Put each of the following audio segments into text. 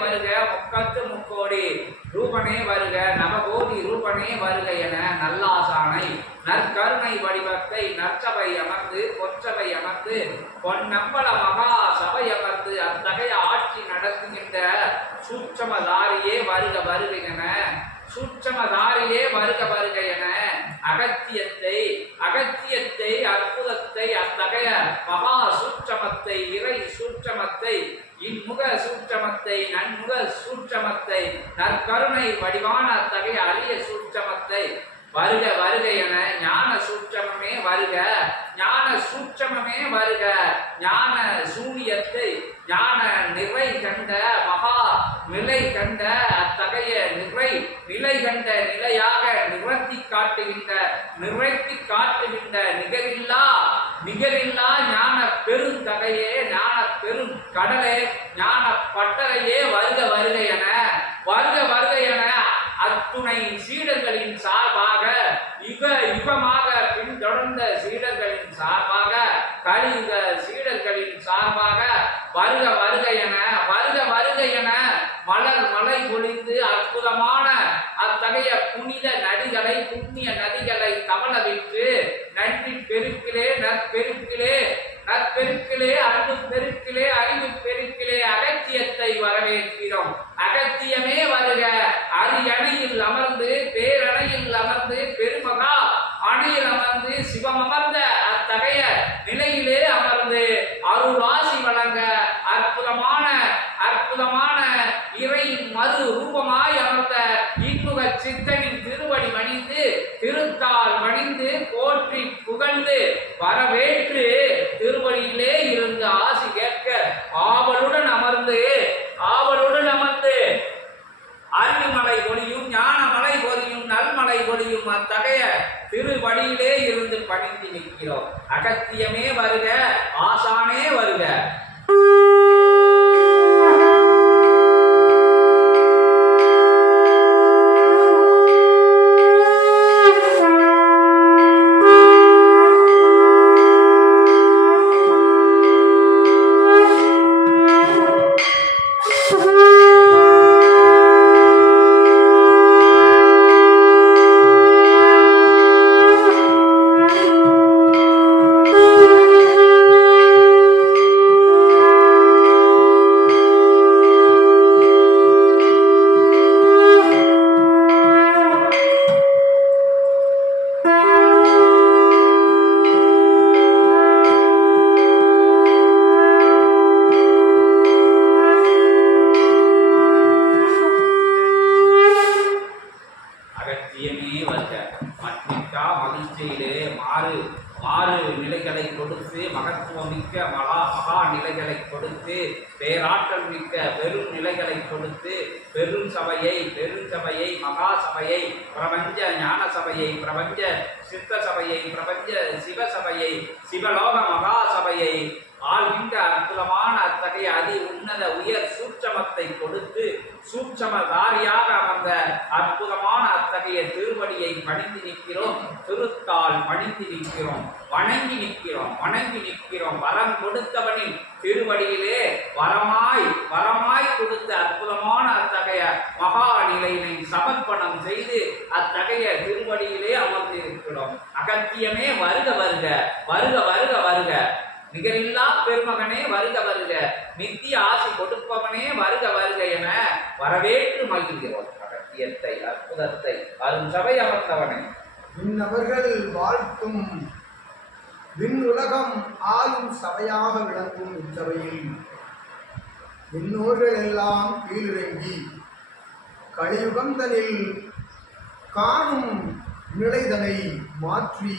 வருக முக்கத்து முக்கோடி ரூபனே வருக நவகோடி ரூபனே வருக என நல்லாசானை நற்கருணை வடிவத்தை நற்சபை அமர்ந்து பொற்சபை அமர்ந்து பொன்னம்பல மகா சபை அமர்ந்து அத்தகைய ஆட்சி நடத்துகின்ற சூட்சமதாரியே வருக வருக என சூட்சமதாரியே வருக வருக என அகத்தியத்தை அற்புதத்தை அத்தகைய மகா சூட்சமத்தை இறை சூட்சமத்தை இன்முக சூட்சமத்தை நன்முக சூட்சமத்தை நற்கருணை வடிவான அத்தகைய அரிய சூட்சமத்தை வருக வருக என ஞான சூட்சமே வருக ஞான சூட்சமே வருக ஞான சூனியத்தை ஞான நிறை கண்ட மகா நிலை கண்ட அத்தகைய நிலை கண்ட நிலையாக நிறுத்தி காட்டுகின்ற நிகரில்லா ஞான பெருந்தகையே ஞான பெரும் கடலே ஞான பட்டறையே வருக வருக என அத்துணை சீடர்களின் சார்பாக யுகமாக பின்தொடர்ந்த சீடர்களின் சார்பாக கலியுக சீடர்களின் சார்பாக வருக வருக என மலர் மலை பொழிந்து அற்புதமான அத்தகைய புனிய நதிகளை தவளவிட்டு நன்றி பெருக்கிலே நற்பெருக்கிலே அன்பு பெருக்கிலே அறிவு பெருக்கிலே அகத்தியத்தை வரவேற்கிறோம். அகத்தியமே வருக அரியணையில் அமர்ந்து பேரணையில் அமர்ந்து பெருமகா அணையில் அமர்ந்து சிவம் அமர்ந்த அத்தகைய நிலையிலே அமர்ந்து அருளாசி வழங்க அற்புதமான இறையின் மறு ரூபமாய் அமர்ந்த இன்முக சித்தனின் திருவடி மணிந்து திருத்தால் மணிந்து போற்றி புகழ்ந்து வரவேற்று திருவடியிலே இருந்து ஆசி கேட்க ஆவலுடன் அமர்ந்து அறிவுமலை பொழியும் ஞானமலை பொழியும் நல்மலை பொழியும் அத்தகைய திருவடியிலே இருந்து பணிந்து நிற்கிறோம். அகத்தியமே வருக ஆசானே வருக. ஆறு நிலைகளை கொடுத்து மகத்துவமிக்க மகா நிலைகளை கொடுத்து பேராற்றல் மிக்க பெரும் நிலைகளை கொடுத்து பெருஞ்சபையை மகா சபையை பிரபஞ்ச ஞான சபையை பிரபஞ்ச சித்த சபையை பிரபஞ்ச சிவசபையை சிவலோக மகா சபையை ஆள்கின்ற அற்புதமான அத்தகைய அதி உன்னத உயர் சூட்சமத்தை கொடுத்து சூட்சமதாரியாக அமர்ந்த அற்புதமான அத்தகைய திருவடியை பணிந்து நிற்கிறோம். திருத்தால் பணிந்து நிற்கிறோம், வணங்கி நிற்கிறோம். வரம் கொடுத்தவனின் திருவடியிலே வரமாய் கொடுத்த அற்புதமான அத்தகைய மகா நிலையினை சமர்ப்பணம் செய்து அத்தகைய திருவடியிலே அமர்ந்து இருக்கிறோம். அகத்தியமே வருக வருக வருக வருக வருக. நிகரில்லா பெருமகனே வருக வருக. நித்திய ஆசி கொடுப்பவனே வருக வருக என வரவேற்று மகிழ்கிறோம். அகத்தியத்தை அற்புதத்தை அரும் சபை அமர்ந்தவனே விண்ணவர்கள் வாழ்த்தும் விண்ணுலகம் ஆளும் சபையாக விளங்கும் இச்சபையில் விண்ணோர்கள் எல்லாம் கீழிறங்கி கலியுகந்தனில் காணும் நிலைதனை மாற்றி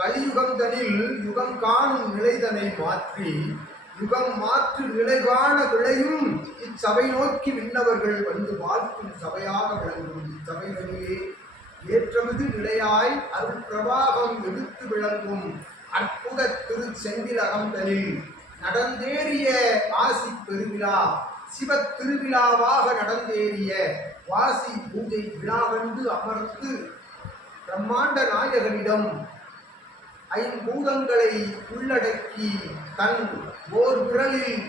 கலியுகந்தனில் யுகம் காணும் நிலைதனை மாற்றி யுகம் மாற்று நிலை காண விளையும் இச்சபை நோக்கி விண்ணவர்கள் வந்து வாழ்த்தும் சபையாக விளங்கும் இச்சபைகளிலே ஏற்றமிகு நிலையாய் அருள் பிரவாகம் எடுத்து விளங்கும் அற்புத திருச்செந்திலகந்தனில் நடந்தேறிய ஆசி பெருவிழா சிவ திருவிழாவாக நடந்தேறிய வாசி பூஜை விழாவென்று அமர்ந்து பிரம்மாண்ட நாயகனிடம் ஐம்பூதங்களை உள்ளடக்கி தன் ஓர் விரலில்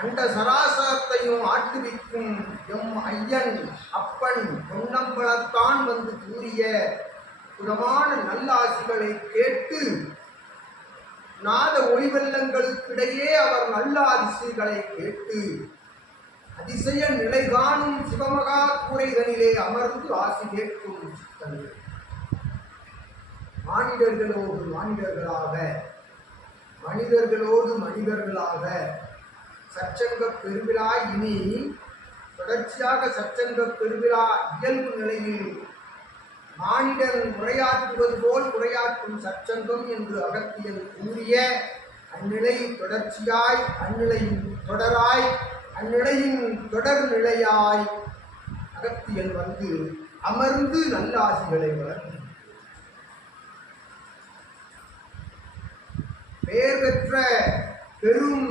அண்ட சராசரத்தையும் ஆட்டுவிக்கும் எம் ஐயன் அப்பன் பொன்னம்பலத்தான் வந்து கூறிய புறமான நல்லாசிகளை கேட்டு நாத ஒளிவெள்ளங்களுக்கிடையே அவர் நல்லாசிகளை கேட்டு அதிசய நிலை காணும் சிவமகா கூரைகளிலே அமர்ந்து ஆசி கேட்கும் சித்தனே. மானிடர்களோடு மானிடர்களாக, மனிதர்களோடு மனிதர்களாக சச்சங்க பெருவிழா இனி தொடர்ச்சியாக சச்சங்க பெருவிழா இயல்பு நிலையில் மானிடன் உரையாற்றுவது போல் உரையாற்றும் சச்சங்கம் என்று அகத்தியன் கூறிய அந்நிலை தொடர்ச்சியாய், அந்நிலையின் தொடராய், அந்நிலையின் தொடர் நிலையாய் அகத்தியன் வந்து அமர்ந்து நல்லாசிகளை வளர்த்து பெயர் பெற்ற பெரும்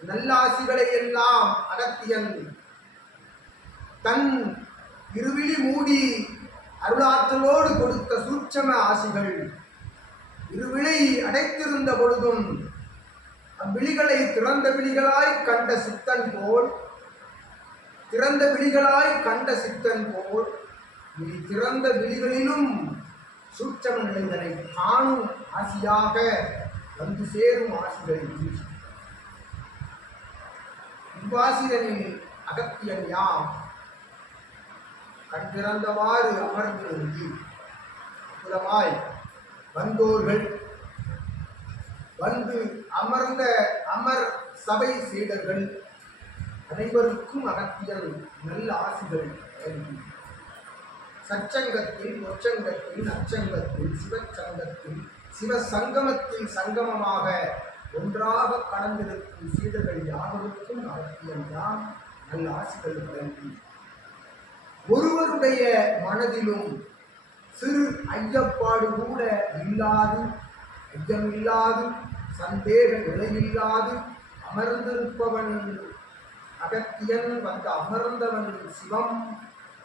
நல்லாசிகளை எல்லாம் அகத்தியன் தன் இருவிழி மூடி அருளாற்றலோடு கொடுத்த சூட்சம ஆசிகள் இருவிழி அடைத்திருந்த பொழுதும் அவ்விழிகளை திறந்த விழிகளாய் கண்ட சித்தன் போல், திறந்த விழிகளாய் கண்ட சித்தன் போல் இனி திறந்த விழிகளிலும் சூட்சம நிலைகளை காணும் ஆசியாக வந்து சேரும் ஆசிகளை இவ்வாசிதனில் அகத்தியன் யாம் கண் திறந்தவாறு அமர்ந்திருந்து அற்புதமாய் வந்தோர்கள் வந்து அமர்ந்த அமர் சபை சீடர்கள் அனைவருக்கும் அகத்தியன் நல்ல ஆசிகள் வழங்கி சச்சங்கத்தில், பொற்சங்கத்தில், அச்சங்கத்தில், சிவச்சங்கத்தில், சிவசங்கமத்தில் சங்கமமாக ஒன்றாக கலந்திருக்கும் சீடர்கள் யாவருக்கும் அகத்தியன் யாம் நல்ல ஆசிகள் வழங்கி ஒருவருடைய மனதிலும் சிறு ஐயப்பாடு கூட இல்லாது, ஐயமில்லாது, சந்தேக நிலையில்லாது அமர்ந்திருப்பவன் அகத்தியன் வந்து அமர்ந்தவன் சிவம்.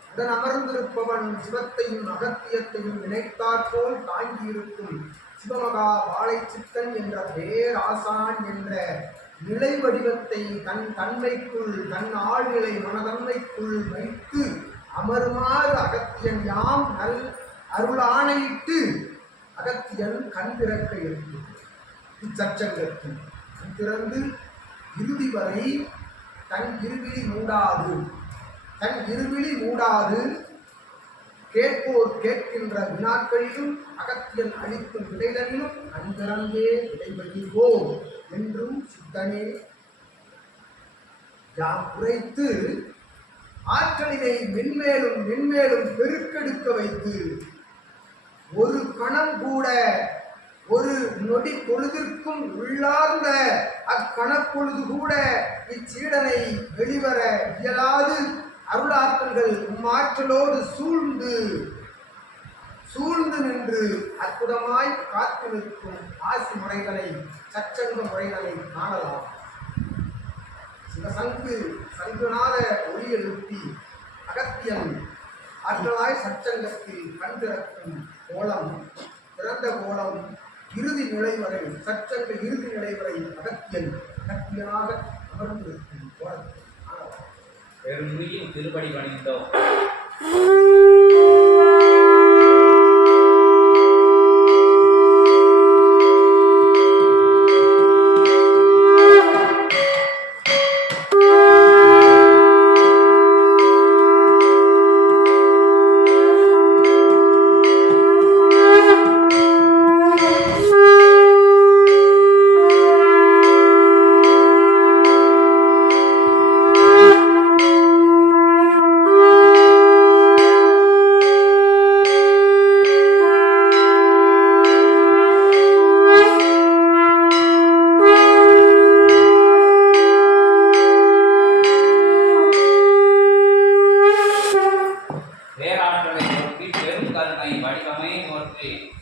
உடன் அமர்ந்திருப்பவன் சிவத்தையும் அகத்தியத்தையும் நினைத்தாற்போல் தாங்கியிருக்கும் சிவமகா வாழை சித்தன் என்ற பேராசான் என்ற நிலை வடிவத்தை தன் தன்மைக்குள், தன் ஆழ்நிலை மனதன்மைக்குள் வைத்து அமருமாறு அகத்தியன் யாம் நல் அருளானையிட்டு அகத்தியன் கண் திறக்க இருக்கும். இச்சச்சங்கத்தில் கண் திறந்து இறுதி வரை தன் இருவிழி மூடாது, தன் இருவிழி மூடாது கேட்போர் கேட்கின்ற வினாக்களிலும் அகத்தியன் அளிக்கும் விடைகளிலும் கண் திறந்தே விடைபெறுவோம் என்றும் சித்தனே யாம் குறைத்து ஆற்றலினை மென்மேலும் மென்மேலும் பெருக்கெடுக்க வைத்து ஒரு கணம் கூட, ஒரு நொடி பொழுதிற்கும் உள்ளார்ந்த அக்கணப்பொழுது கூட இச்சீடனை வெளிவர இயலாது அருளாற்றல்கள் உம்மாற்றலோடு சூழ்ந்து நின்று அற்புதமாய் காத்து நிற்கும் ஆசி முறைகளை, சச்சங்க முறைகளை காணலாம். சிவசங்கு சங்குநாத ஒளி எழுப்பி அகத்தியன் ஆற்றலாய் சச்சங்கத்தில் கண் திறக்கும் கோலம், திறந்த கோலம் இறுதி நிலை வரை, சச்சங்க இறுதி நிலை வரை அகத்தியனாக அமர்ந்திருக்கும் கோலத்தை காணலாம். பெருமையின் திருப்படி பணிந்தோம்.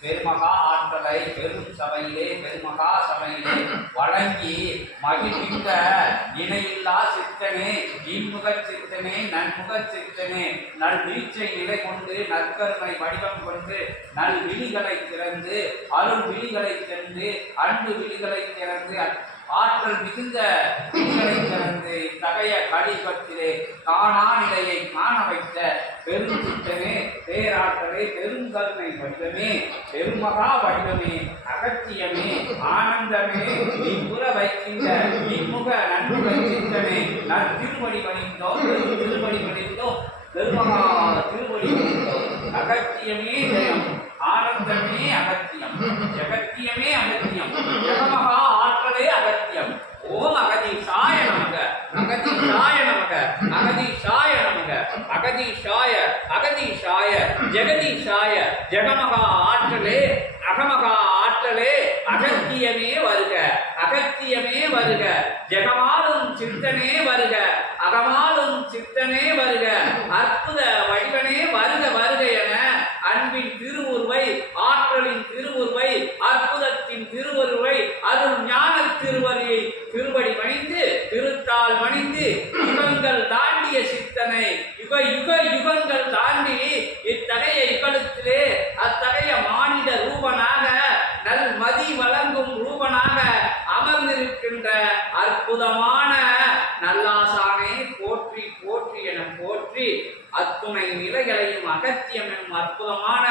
பெருமகா ஆற்றலை பெரும் சபையிலே, பெருமகா சபையிலே வழங்கி மகிழ்ந்த இணையில்லா சித்தனே, இன்முக சித்தனே, நன்முக சித்தனே, நல் வீச்சை நிலை கொண்டு நற்கருணை வடிவம் கொண்டு நல் விழிகளை திறந்து, அருள் விழிகளை திறந்து, அன்பு விழிகளை திறந்து ஆற்றல் மிகுந்த பெண்களை கலந்து தகைய கலிபத்திலே காணா நிலையை காண வைத்த பெருஞ்சித்தனே, பேராற்றலே, பெருங்கருணை வடிவமே, பெருமகா வடிவமே, அகத்தியமே, ஆனந்தமே, இப்புற வைக்கின்ற இன்முக நன்முக சித்தனே, நற்திருவடி பணிந்தோம், திருவடி பணிந்தோம், பெருமகா திருவடி பணிந்தோம். அகத்தியமே ஜெயம், ஆனந்தமே அகத்தியம், ஜகத்தியமே அகத்தியம், ஜெகமகா ஆற்றலே அகத்தியம். ஓம் அகதீஷாய நமக, அகதீஷாய நமக, அகதீஷாய நமக, அகதீஷாய, அகதீஷாய, ஜெகதீஷாய, ஜெகமகா ஆற்றலே, அகமகா ஆற்றலே, அகத்தியமே வருக, அகத்தியமே வருக, ஜெகமாலும் சித்தனே வருக, அகமாலும் சித்தனே வருக, அற்புத வடிவனே வருக வருக என அன்பின் திருவுருவை, ஆற்றலின் திருவுருவை, அற்புதத்தின் திருவுருவை, அருள் ஞான திருவருவை திருவடி பணிந்து திருத்தால் பணிந்து யுகங்கள் தாண்டிய சித்தனை யுக யுக யுகங்கள் தாண்டி இத்தகைய யுகத்திலே அத்தகைய மானிட ரூபனாக நல் மதி வழங்கும் ரூபனாக அமர்ந்திருக்கின்ற அற்புதமான நல்லாசானை போற்றி போற்றி என போற்றி அத்துணை நிலைகளையும் அகத்தியம் என்னும் அற்புதமான